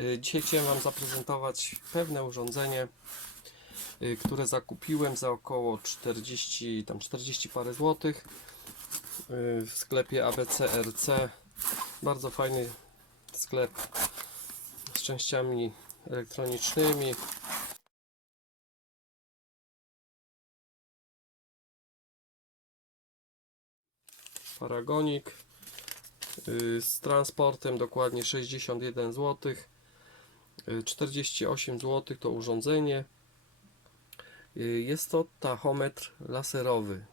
Y, Dzisiaj chciałem Wam zaprezentować pewne urządzenie, y, które zakupiłem za około 40, tam 40 parę złotych y, w sklepie ABCRC. Bardzo fajny sklep z częściami elektronicznymi. Paragonik z transportem dokładnie 61 zł. 48 zł to urządzenie. Y, Jest to tachometr laserowy.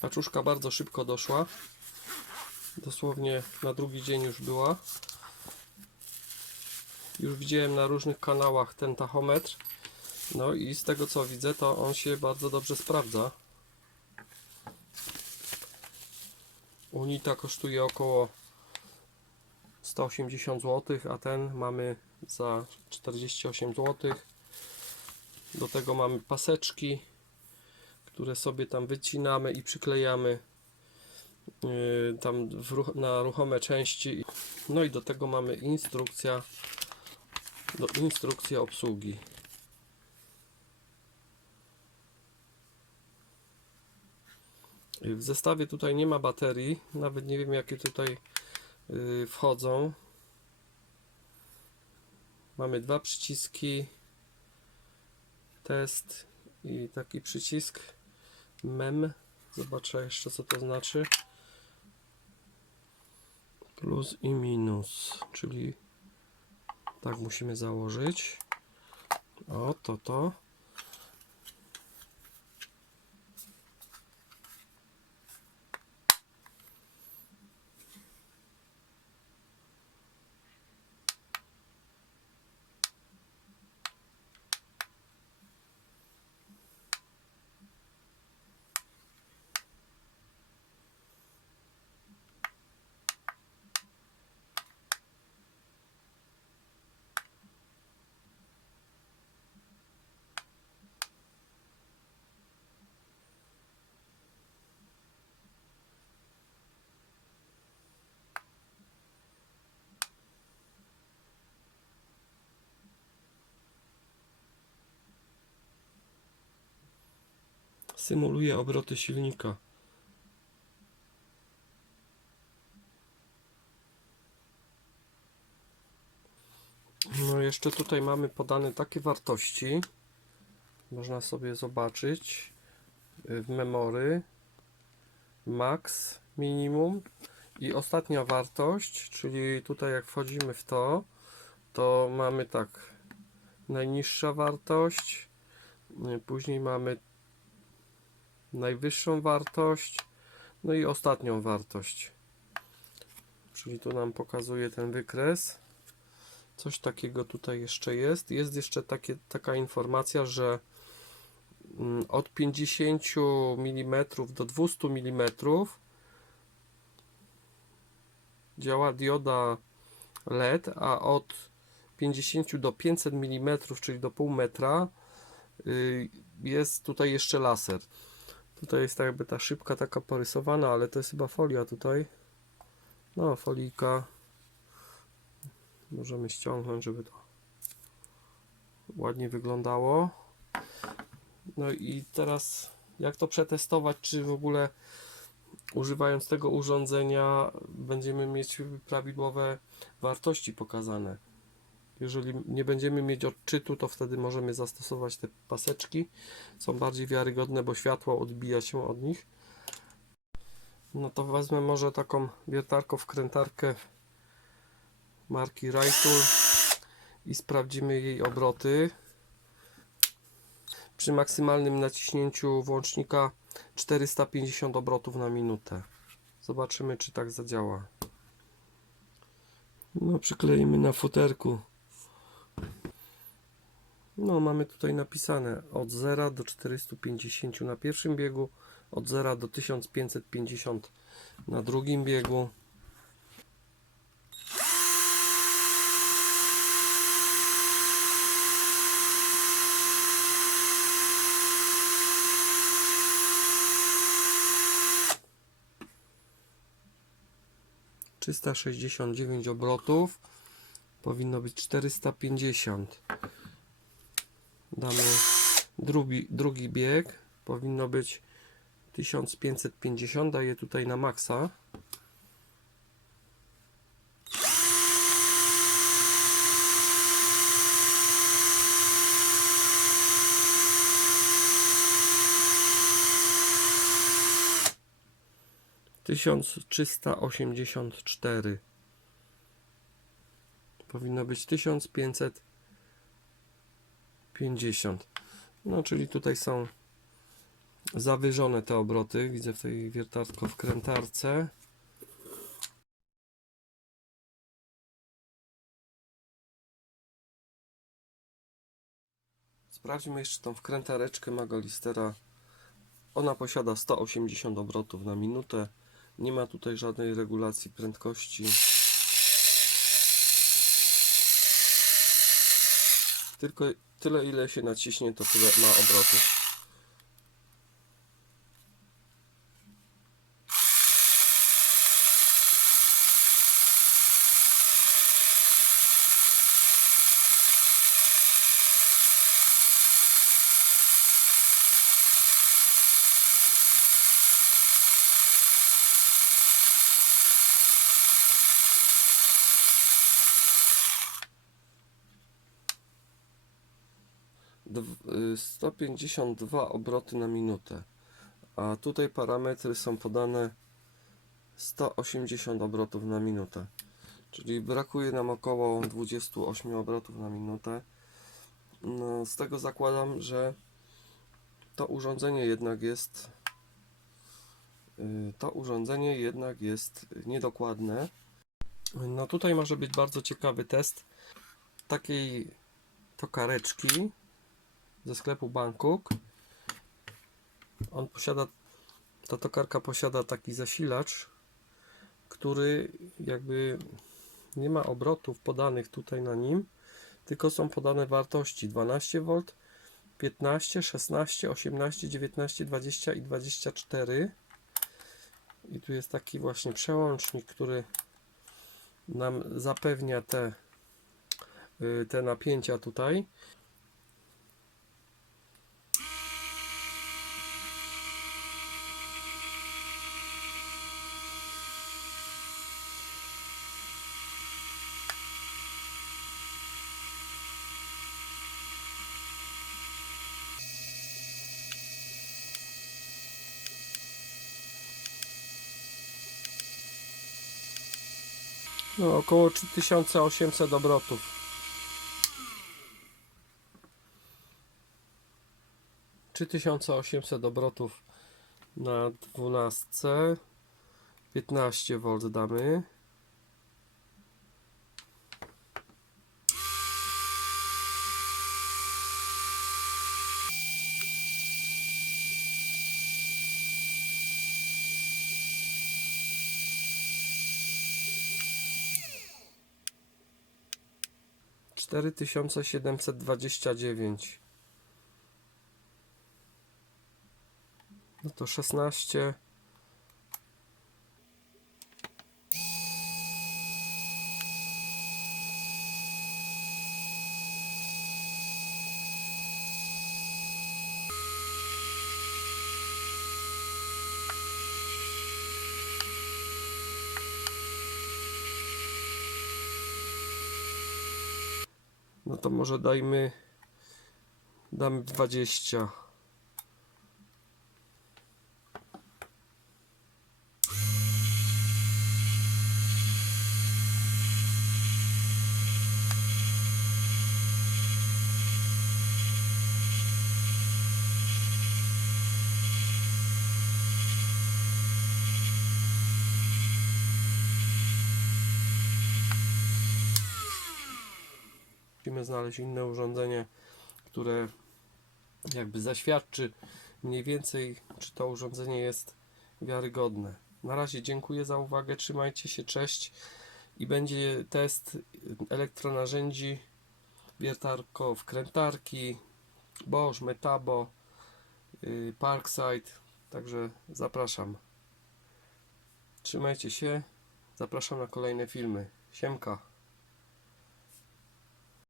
Paczuszka bardzo szybko doszła. Dosłownie na drugi dzień już była. Już widziałem na różnych kanałach ten tachometr. No i z tego co widzę, to on się bardzo dobrze sprawdza. Unita kosztuje około 180 zł, a ten mamy za 48 zł. Do tego mamy paseczki, które sobie tam wycinamy i przyklejamy yy, tam na ruchome części. No i do tego mamy instrukcja do instrukcja obsługi. W zestawie tutaj nie ma baterii, nawet nie wiem jakie tutaj yy, wchodzą. Mamy dwa przyciski, test i taki przycisk mem. Zobaczę jeszcze co to znaczy. Plus i minus, czyli tak musimy założyć. O, to to. Symuluje obroty silnika. No jeszcze tutaj mamy podane takie wartości. Można sobie zobaczyć y, w memory max, minimum i ostatnia wartość, czyli tutaj jak wchodzimy w to, to mamy tak najniższa wartość, y, później mamy najwyższą wartość, no i ostatnią wartość. Czyli tu nam pokazuje ten wykres. Coś takiego tutaj jeszcze jest. Jest jeszcze takie, taka informacja, że mm, od 50 mm do 200 mm działa dioda LED, a od 50 do 500 mm, czyli do pół metra, y, jest tutaj jeszcze laser. Tutaj jest tak jakby ta szybka taka porysowana, ale to jest chyba folia tutaj. No, folijka. Możemy ściągnąć, żeby to ładnie wyglądało. No i teraz jak to przetestować, czy w ogóle używając tego urządzenia będziemy mieć prawidłowe wartości pokazane. Jeżeli nie będziemy mieć odczytu, to wtedy możemy zastosować te paseczki. Są bardziej wiarygodne, bo światło odbija się od nich. No to wezmę może taką wiertarką wkrętarkę marki Rajtul i sprawdzimy jej obroty. Przy maksymalnym naciśnięciu włącznika 450 obrotów na minutę. Zobaczymy, czy tak zadziała. No, przykleimy na futerku. No, mamy tutaj napisane od 0 do 450 na pierwszym biegu, od 0 do 1550 na drugim biegu. 369 obrotów. Powinno być 450. Damy drugi, drugi bieg. Powinno być 1550. Daję tutaj na maksa. Tysiąc trzysta osiemdziesiąt cztery. Powinno być tysiąc pięćset pięćdziesiąt. No, czyli tutaj są zawyżone te obroty. Widzę w tej wiertarko wkrętarce. Sprawdźmy jeszcze tą wkrętareczkę Magalistera. Ona posiada 180 obrotów na minutę. Nie ma tutaj żadnej regulacji prędkości. Tylko tyle ile się naciśnie, to tyle ma obrotów. 152 obroty na minutę. A tutaj parametry są podane 180 obrotów na minutę. Czyli brakuje nam około 28 obrotów na minutę. No, z tego zakładam, że to urządzenie jednak jest y, to urządzenie jednak jest niedokładne. No tutaj może być bardzo ciekawy test takiej tokareczki ze sklepu Bangkok. On posiada, ta tokarka posiada taki zasilacz, który jakby nie ma obrotów podanych tutaj na nim, tylko są podane wartości 12V, 15, 16, 18, 19, 20 i 24. I tu jest taki właśnie przełącznik, który nam zapewnia te, y, te napięcia tutaj. No, około 3800 obrotów. 3800 obrotów na 12. 15 V damy. Cztery tysiące siedemset dwadzieścia dziewięć. No to szesnaście. No to może dajmy. Damy 20. Musimy znaleźć inne urządzenie, które jakby zaświadczy mniej więcej, czy to urządzenie jest wiarygodne. Na razie dziękuję za uwagę, trzymajcie się, cześć i będzie test elektronarzędzi wiertarko wkrętarki Bosch, Metabo, yy, Parkside, także zapraszam. Trzymajcie się, Zapraszam na kolejne filmy. Siemka.